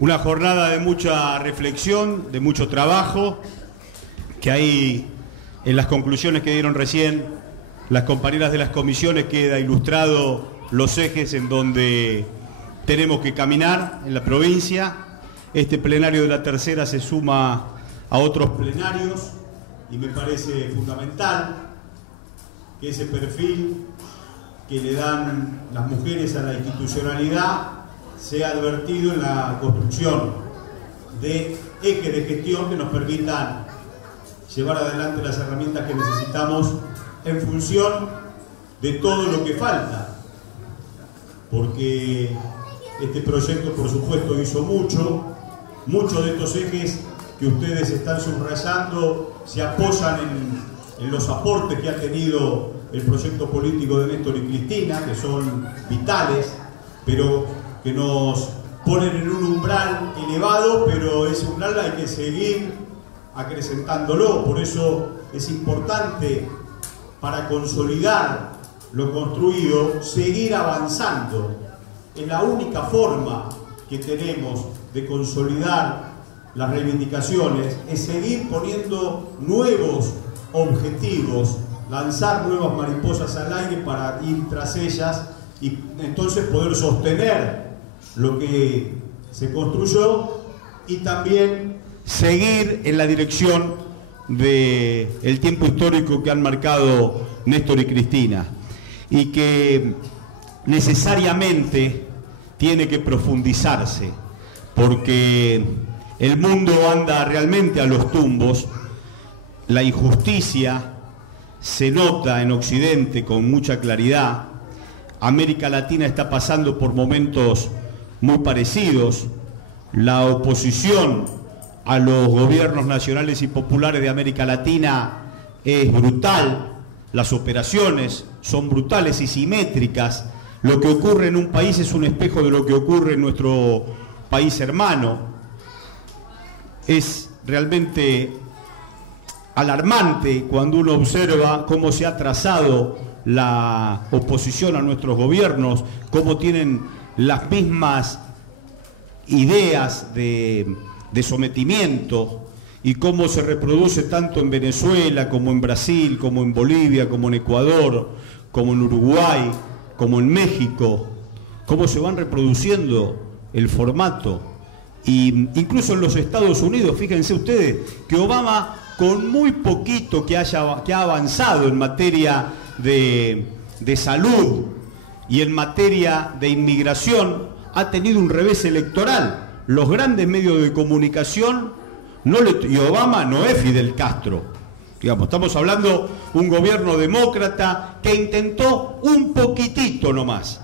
Una jornada de mucha reflexión, de mucho trabajo, que ahí en las conclusiones que dieron recién las compañeras de las comisiones queda ilustrado los ejes en donde tenemos que caminar en la provincia. Este plenario de la tercera se suma a otros plenarios y me parece fundamental que ese perfil que le dan las mujeres a la institucionalidad sea advertido en la construcción de ejes de gestión que nos permitan llevar adelante las herramientas que necesitamos en función de todo lo que falta, porque este proyecto por supuesto hizo muchos de estos ejes que ustedes están subrayando se apoyan en los aportes que ha tenido el proyecto político de Néstor y Cristina, que son vitales, pero que nos ponen en un umbral elevado, pero ese umbral hay que seguir acrecentándolo. Por eso es importante, para consolidar lo construido, seguir avanzando. Es la única forma que tenemos de consolidar las reivindicaciones, es seguir poniendo nuevos objetivos, lanzar nuevas mariposas al aire para ir tras ellas y entonces poder sostener lo que se construyó y también seguir en la dirección del tiempo histórico que han marcado Néstor y Cristina, y que necesariamente tiene que profundizarse, porque el mundo anda realmente a los tumbos. La injusticia se nota en Occidente con mucha claridad. América Latina está pasando por momentos muy parecidos. La oposición a los gobiernos nacionales y populares de América Latina es brutal. Las operaciones son brutales y simétricas. Lo que ocurre en un país es un espejo de lo que ocurre en nuestro país hermano. Es realmente alarmante cuando uno observa cómo se ha trazado la oposición a nuestros gobiernos, cómo tienen las mismas ideas de sometimiento y cómo se reproduce tanto en Venezuela como en Brasil, como en Bolivia, como en Ecuador, como en Uruguay, como en México, cómo se van reproduciendo el formato. Y incluso en los Estados Unidos, fíjense ustedes que Obama, con muy poquito que ha avanzado en materia de salud y en materia de inmigración, ha tenido un revés electoral. Los grandes medios de comunicación, y Obama no es Fidel Castro, digamos, estamos hablando de un gobierno demócrata que intentó un poquitito nomás,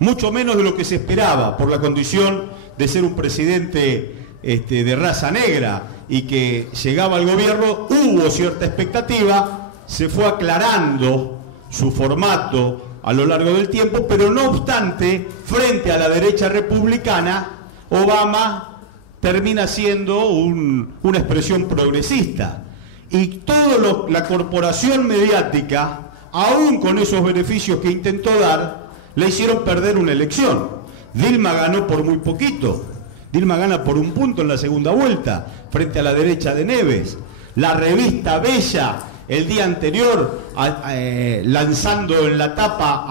mucho menos de lo que se esperaba por la condición de ser un presidente de raza negra y que llegaba al gobierno. Hubo cierta expectativa, se fue aclarando su formato a lo largo del tiempo, pero no obstante, frente a la derecha republicana, Obama termina siendo una expresión progresista. Y toda la corporación mediática, aún con esos beneficios que intentó dar, le hicieron perder una elección. Dilma ganó por muy poquito. Dilma gana por un punto en la segunda vuelta, frente a la derecha de Neves. La revista Bella, el día anterior, lanzando en la tapa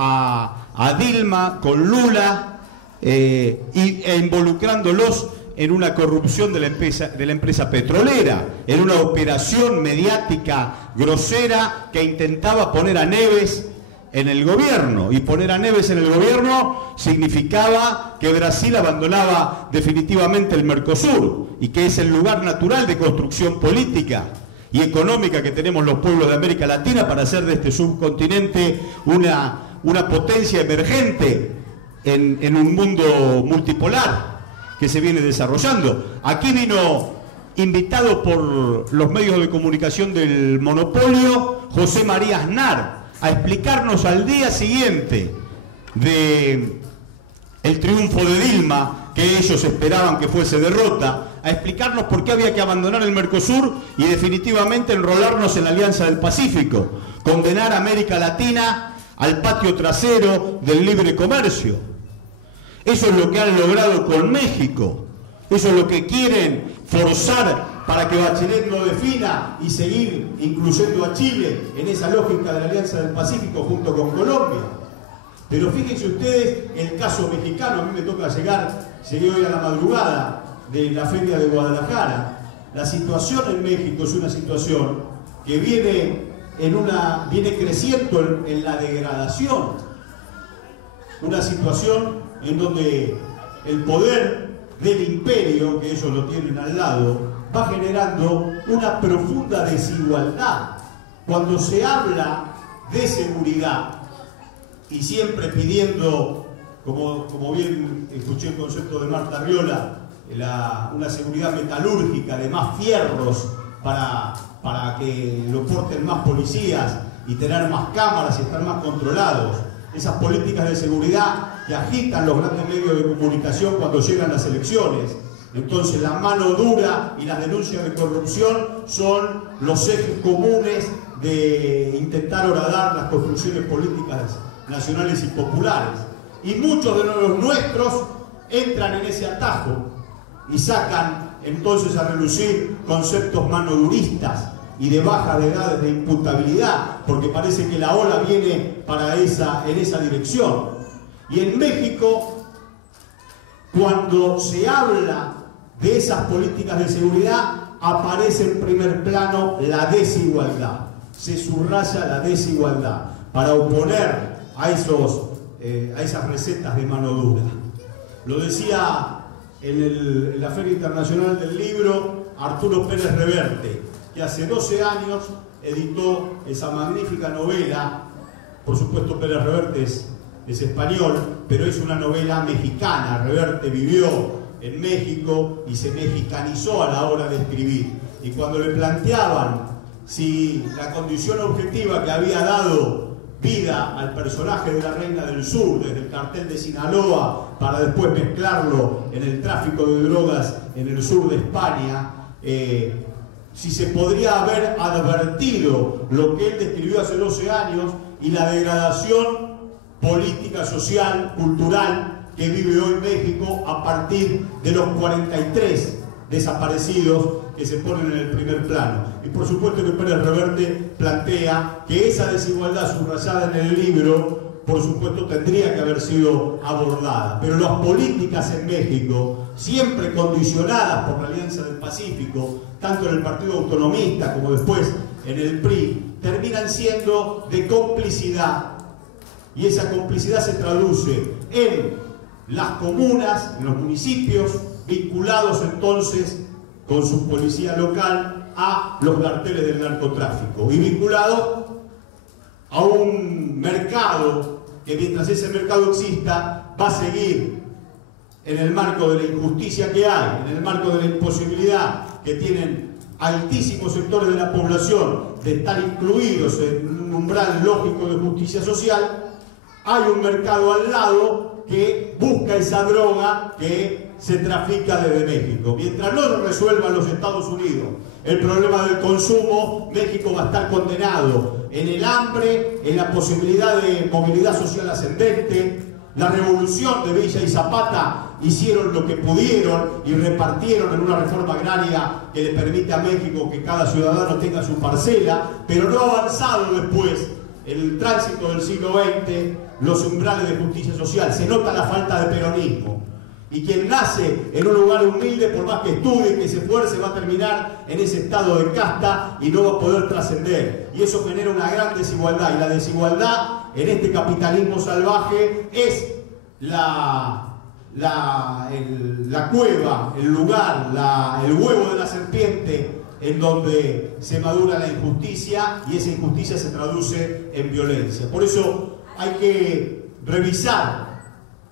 a Dilma con Lula e involucrándolos en una corrupción de la empresa petrolera, en una operación mediática grosera que intentaba poner a Neves en el gobierno, y poner a Neves en el gobierno significaba que Brasil abandonaba definitivamente el Mercosur, y que es el lugar natural de construcción política y económica que tenemos los pueblos de América Latina para hacer de este subcontinente una potencia emergente en un mundo multipolar que se viene desarrollando. Aquí vino invitado por los medios de comunicación del monopolio José María Aznar a explicarnos al día siguiente de el triunfo de Dilma, que ellos esperaban que fuese derrota, a explicarnos por qué había que abandonar el Mercosur y definitivamente enrolarnos en la Alianza del Pacífico, condenar a América Latina al patio trasero del libre comercio. Eso es lo que han logrado con México. Eso es lo que quieren forzar para que Bachelet no defina y seguir incluyendo a Chile en esa lógica de la Alianza del Pacífico junto con Colombia. Pero fíjense ustedes el caso mexicano. A mí me toca llegué hoy a la madrugada de la Feria de Guadalajara. La situación en México es una situación que viene creciendo en la degradación. Una situación en donde el poder del imperio, que ellos lo tienen al lado, va generando una profunda desigualdad. Cuando se habla de seguridad, y siempre pidiendo, como bien escuché el concepto de Marta Arriola, una seguridad metalúrgica de más fierros para que lo porten más policías y tener más cámaras y estar más controlados. Esas políticas de seguridad que agitan los grandes medios de comunicación cuando llegan las elecciones. Entonces la mano dura y las denuncias de corrupción son los ejes comunes de intentar horadar las construcciones políticas nacionales y populares. Y muchos de los nuestros entran en ese atajo y sacan entonces a relucir conceptos manoduristas y de bajas edades de imputabilidad, porque parece que la ola viene en esa dirección. Y en México, cuando se habla de esas políticas de seguridad, aparece en primer plano la desigualdad. Se subraya la desigualdad para oponer a esas recetas de mano dura. Lo decía en la Feria Internacional del Libro Arturo Pérez Reverte, que hace 12 años editó esa magnífica novela. Por supuesto, Pérez Reverte es español, pero es una novela mexicana. Reverte vivió en México y se mexicanizó a la hora de escribir. Y cuando le planteaban si la condición objetiva que había dado vida al personaje de la Reina del Sur, desde el cartel de Sinaloa, para después mezclarlo en el tráfico de drogas en el sur de España, si se podría haber advertido lo que él describió hace 12 años y la degradación política, social, cultural que vive hoy México a partir de los 43 desaparecidos que se ponen en el primer plano. Y por supuesto que Pérez Reverte plantea que esa desigualdad subrayada en el libro, por supuesto, tendría que haber sido abordada. Pero las políticas en México, siempre condicionadas por la Alianza del Pacífico, tanto en el Partido Autonomista como después en el PRI, terminan siendo de complicidad. Y esa complicidad se traduce en las comunas, en los municipios, vinculados entonces con su policía local a los carteles del narcotráfico y vinculados a un mercado que, mientras ese mercado exista, va a seguir en el marco de la injusticia que hay, en el marco de la imposibilidad que tienen altísimos sectores de la población de estar incluidos en un umbral lógico de justicia social. Hay un mercado al lado que busca esa droga que se trafica desde México. Mientras no resuelvan los Estados Unidos el problema del consumo, México va a estar condenado en el hambre, en la posibilidad de movilidad social ascendente. La revolución de Villa y Zapata hicieron lo que pudieron y repartieron en una reforma agraria que le permite a México que cada ciudadano tenga su parcela, pero no ha avanzado después en el tránsito del siglo XX los umbrales de justicia social. Se nota la falta de peronismo. Y quien nace en un lugar humilde, por más que estudie, que se esfuerce, va a terminar en ese estado de casta y no va a poder trascender. Y eso genera una gran desigualdad. Y la desigualdad en este capitalismo salvaje es la cueva, el lugar, el huevo de la serpiente en donde se madura la injusticia, y esa injusticia se traduce en violencia. Por eso hay que revisar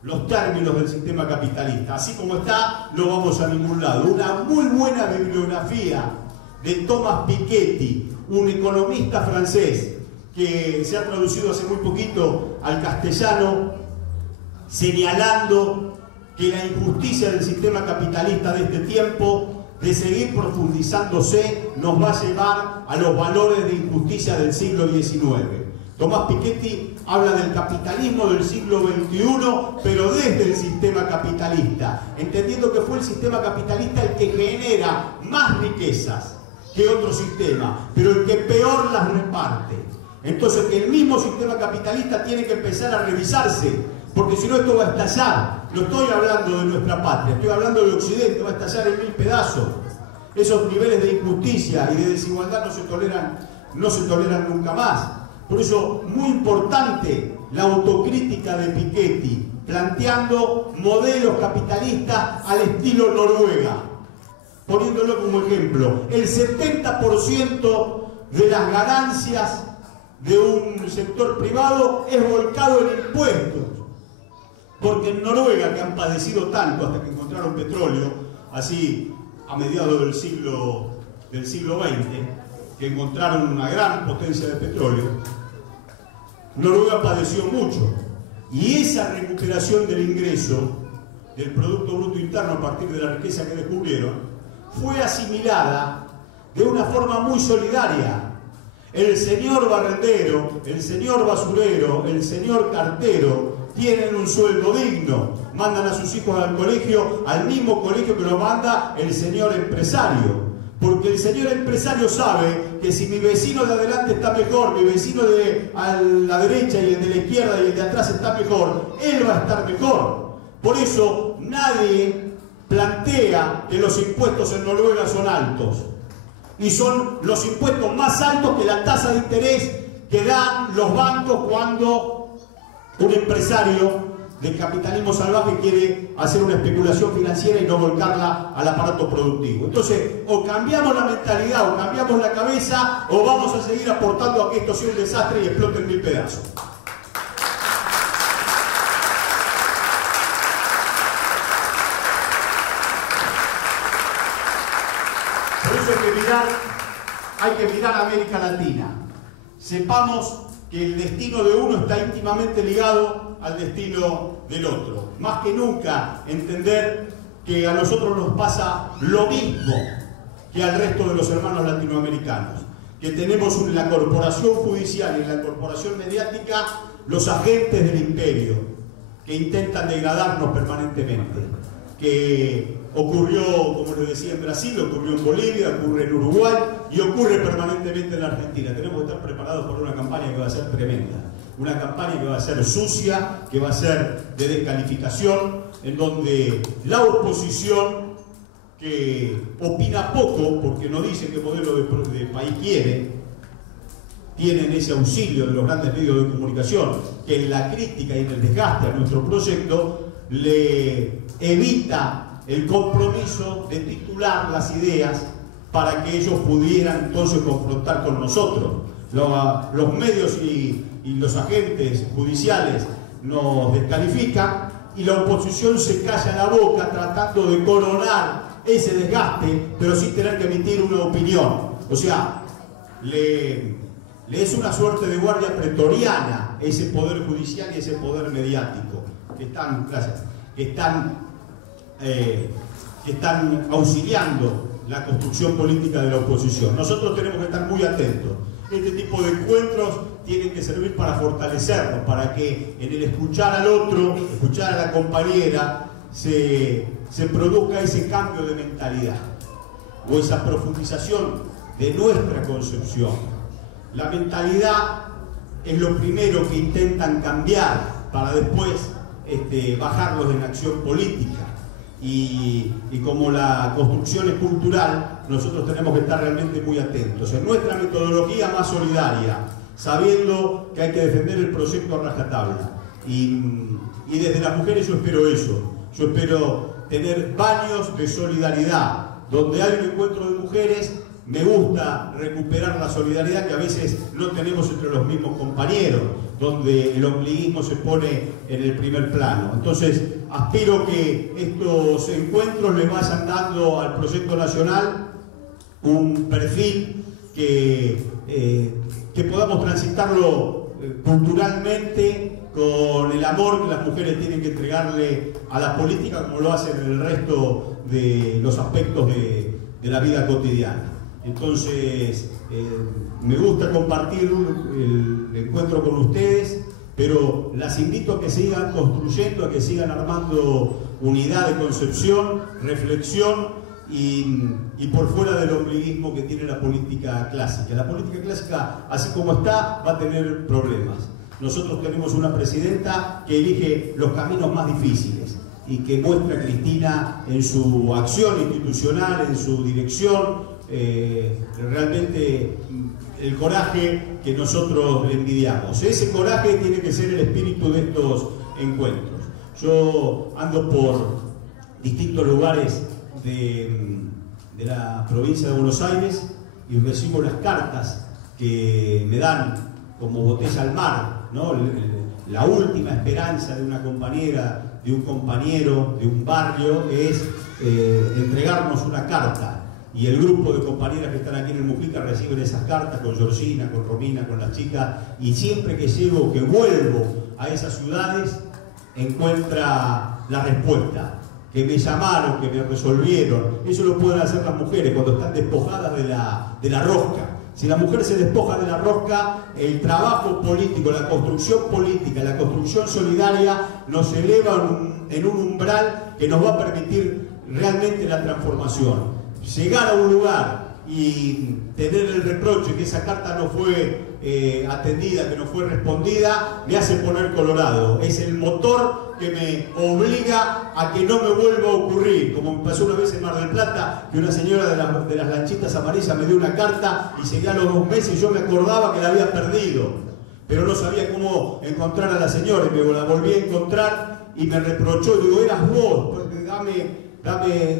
los términos del sistema capitalista. Así como está, no vamos a ningún lado. Una muy buena bibliografía de Thomas Piketty, un economista francés que se ha traducido hace muy poquito al castellano, señalando que la injusticia del sistema capitalista de este tiempo, de seguir profundizándose, nos va a llevar a los valores de injusticia del siglo XIX. Tomás Piketty habla del capitalismo del siglo XXI, pero desde el sistema capitalista, entendiendo que fue el sistema capitalista el que genera más riquezas que otro sistema, pero el que peor las reparte. Entonces que el mismo sistema capitalista tiene que empezar a revisarse, porque si no esto va a estallar. No estoy hablando de nuestra patria, estoy hablando de Occidente, va a estallar en 1000 pedazos. Esos niveles de injusticia y de desigualdad no se toleran nunca más. Por eso, muy importante la autocrítica de Piketty, planteando modelos capitalistas al estilo Noruega, poniéndolo como ejemplo. El 70% de las ganancias de un sector privado es volcado en impuestos. Porque en Noruega, que han padecido tanto hasta que encontraron petróleo, así a mediados del siglo XX, que encontraron una gran potencia de petróleo, Noruega padeció mucho, y esa recuperación del ingreso del Producto Bruto Interno a partir de la riqueza que descubrieron fue asimilada de una forma muy solidaria. El señor barrendero, el señor basurero, el señor cartero tienen un sueldo digno, mandan a sus hijos al colegio, al mismo colegio que lo manda el señor empresario. Porque el señor empresario sabe que si mi vecino de adelante está mejor, mi vecino de a la derecha y el de la izquierda y el de atrás está mejor, él va a estar mejor. Por eso nadie plantea que los impuestos en Noruega son altos. Y son los impuestos más altos que la tasa de interés que dan los bancos cuando un empresario del capitalismo salvaje quiere hacer una especulación financiera y no volcarla al aparato productivo. Entonces, o cambiamos la mentalidad, o cambiamos la cabeza, o vamos a seguir aportando a que esto sea un desastre y explote en 1000 pedazos. Por eso hay que mirar a América Latina. Sepamos que el destino de uno está íntimamente ligado al destino del otro. Más que nunca entender que a nosotros nos pasa lo mismo que al resto de los hermanos latinoamericanos, que tenemos en la corporación judicial y en la corporación mediática los agentes del imperio que intentan degradarnos permanentemente, que ocurrió, como les decía, en Brasil, ocurrió en Bolivia, ocurre en Uruguay y ocurre permanentemente en la Argentina. Tenemos que estar preparados para una campaña que va a ser tremenda, una campaña que va a ser sucia, que va a ser de descalificación, en donde la oposición, que opina poco porque no dice qué modelo de país quiere, tienen ese auxilio de los grandes medios de comunicación, que en la crítica y en el desgaste a nuestro proyecto le evita el compromiso de titular las ideas para que ellos pudieran entonces confrontar con nosotros. Los medios y los agentes judiciales nos descalifican y la oposición se calla la boca tratando de coronar ese desgaste, pero sin tener que emitir una opinión. O sea, le es una suerte de guardia pretoriana ese poder judicial y ese poder mediático que están auxiliando la construcción política de la oposición. Nosotros tenemos que estar muy atentos. Este tipo de encuentros tienen que servir para fortalecernos, para que en el escuchar al otro, escuchar a la compañera, se produzca ese cambio de mentalidad o esa profundización de nuestra concepción. La mentalidad es lo primero que intentan cambiar para después bajarlos en acción política. Y como la construcción es cultural, nosotros tenemos que estar realmente muy atentos en nuestra metodología más solidaria, sabiendo que hay que defender el proyecto a rajatabla. Y desde las mujeres yo espero eso. Yo espero tener baños de solidaridad. Donde hay un encuentro de mujeres, me gusta recuperar la solidaridad que a veces no tenemos entre los mismos compañeros, donde el ombliguismo se pone en el primer plano. Entonces, aspiro que estos encuentros le vayan dando al proyecto nacional un perfil que podamos transitarlo culturalmente con el amor que las mujeres tienen que entregarle a la política, como lo hacen en el resto de los aspectos de la vida cotidiana. Entonces, me gusta compartir el encuentro con ustedes, pero las invito a que sigan construyendo, a que sigan armando unidad de concepción, reflexión y por fuera del ombliguismo que tiene la política clásica. La política clásica, así como está, va a tener problemas. Nosotros tenemos una presidenta que elige los caminos más difíciles y que muestra a Cristina en su acción institucional, en su dirección, realmente el coraje que nosotros le envidiamos. Ese coraje tiene que ser el espíritu de estos encuentros. Yo ando por distintos lugares de la provincia de Buenos Aires y recibo las cartas que me dan como botella al mar, ¿no? La última esperanza de una compañera, de un compañero, de un barrio es entregarnos una carta. Y el grupo de compañeras que están aquí en el Mujica reciben esas cartas con Georgina, con Romina, con las chicas, y siempre que llego, que vuelvo a esas ciudades, encuentra la respuesta. Que me llamaron, que me resolvieron. Eso lo pueden hacer las mujeres cuando están despojadas de la rosca. Si la mujer se despoja de la rosca, el trabajo político, la construcción política, la construcción solidaria nos eleva en un umbral que nos va a permitir realmente la transformación. Llegar a un lugar y tener el reproche que esa carta no fue atendida, que no fue respondida, me hace poner colorado. Es el motor que me obliga a que no me vuelva a ocurrir, como me pasó una vez en Mar del Plata, que una señora de las lanchitas amarillas me dio una carta y llegué a los 2 meses y yo me acordaba que la había perdido, pero no sabía cómo encontrar a la señora y me la volví a encontrar y me reprochó y digo, eras vos, porque dame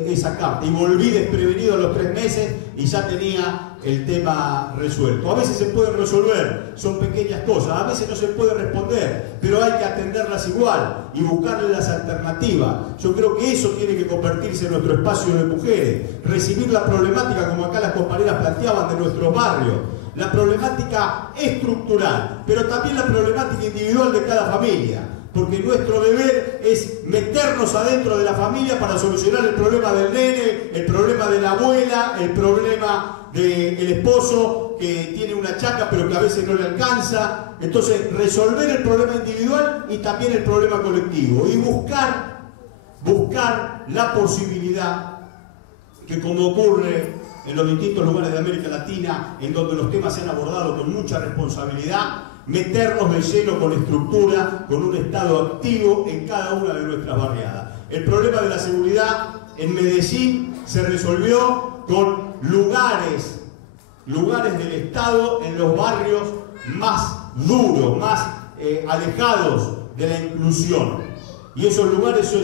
esa carta, y volví desprevenido a los 3 meses y ya tenía el tema resuelto. A veces se pueden resolver, son pequeñas cosas, a veces no se puede responder, pero hay que atenderlas igual y buscarle las alternativas. Yo creo que eso tiene que convertirse en nuestro espacio de mujeres, recibir la problemática como acá las compañeras planteaban de nuestros barrios, la problemática estructural, pero también la problemática individual de cada familia. Porque nuestro deber es meternos adentro de la familia para solucionar el problema del nene, el problema de la abuela, el problema del esposo que tiene una chaca pero que a veces no le alcanza. Entonces, resolver el problema individual y también el problema colectivo. Y buscar la posibilidad que, como ocurre en los distintos lugares de América Latina, en donde los temas se han abordado con mucha responsabilidad, meternos de lleno con estructura, con un Estado activo en cada una de nuestras barriadas. El problema de la seguridad en Medellín se resolvió con lugares del Estado en los barrios más duros, más alejados de la inclusión. Y esos lugares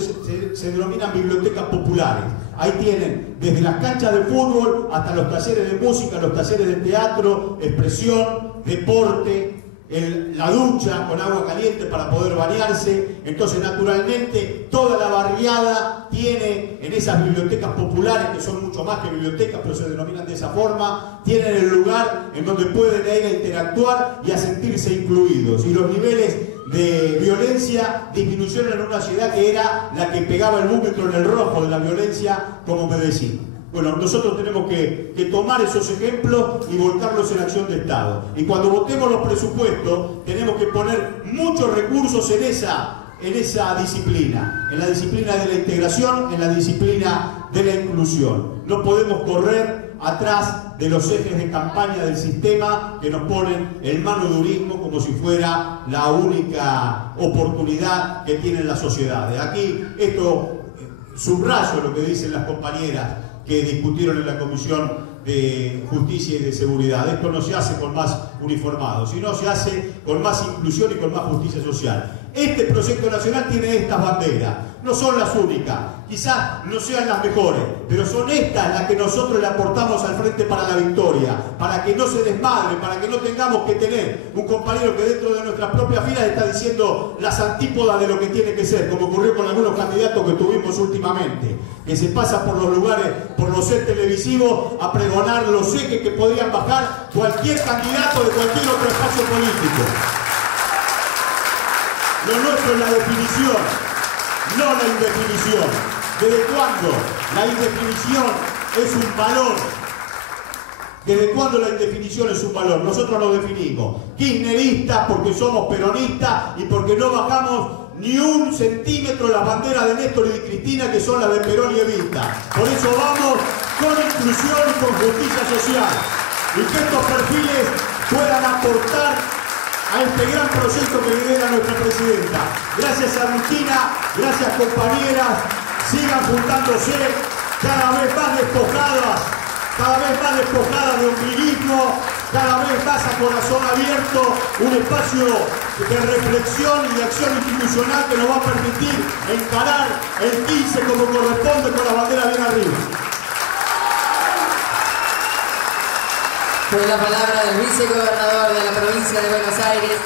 se denominan bibliotecas populares. Ahí tienen desde las canchas de fútbol hasta los talleres de música, los talleres de teatro, expresión, deporte, la ducha con agua caliente para poder bañarse. Entonces, naturalmente, toda la barriada tiene en esas bibliotecas populares, que son mucho más que bibliotecas, pero se denominan de esa forma, tienen el lugar en donde pueden ir a interactuar y a sentirse incluidos. Y los niveles de violencia disminuyeron en una ciudad que era la que pegaba el búmetro en el rojo de la violencia, como Medellín. Bueno, nosotros tenemos que tomar esos ejemplos y volcarlos en acción de Estado. Y cuando votemos los presupuestos, tenemos que poner muchos recursos en esa disciplina, en la disciplina de la integración, en la disciplina de la inclusión. No podemos correr atrás de los ejes de campaña del sistema que nos ponen el manodurismo como si fuera la única oportunidad que tienen las sociedades. Aquí esto subrayo lo que dicen las compañeras que discutieron en la Comisión de Justicia y de Seguridad. Esto no se hace con más uniformados, sino se hace con más inclusión y con más justicia social. Este proyecto nacional tiene estas banderas, no son las únicas, quizás no sean las mejores, pero son estas las que nosotros le aportamos al frente para la victoria, para que no se desmadre, para que no tengamos que tener un compañero que dentro de nuestras propias filas está diciendo las antípodas de lo que tiene que ser, como ocurrió con algunos candidatos que tuvimos últimamente, que se pasa por los lugares, por los sets televisivos, a pregonar los ejes que podrían bajar cualquier candidato de cualquier otro espacio político. Lo nuestro es la definición, no la indefinición. ¿Desde cuándo la indefinición es un valor ¿Desde cuándo la indefinición es un valor? Nosotros lo definimos. Kirchneristas porque somos peronistas y porque no bajamos ni un centímetro las banderas de Néstor y de Cristina, que son las de Perón y Evita. Por eso vamos con inclusión y con justicia social. Y que estos perfiles puedan aportar a este gran proyecto que lidera nuestra presidenta. Gracias Agustina, gracias compañeras, sigan juntándose cada vez más despojadas de ombliguismo, cada vez más a corazón abierto, un espacio de reflexión y de acción institucional que nos va a permitir encarar el 15 como corresponde con la bandera bien arriba. Fue la palabra del vicegobernador de la provincia de Buenos Aires,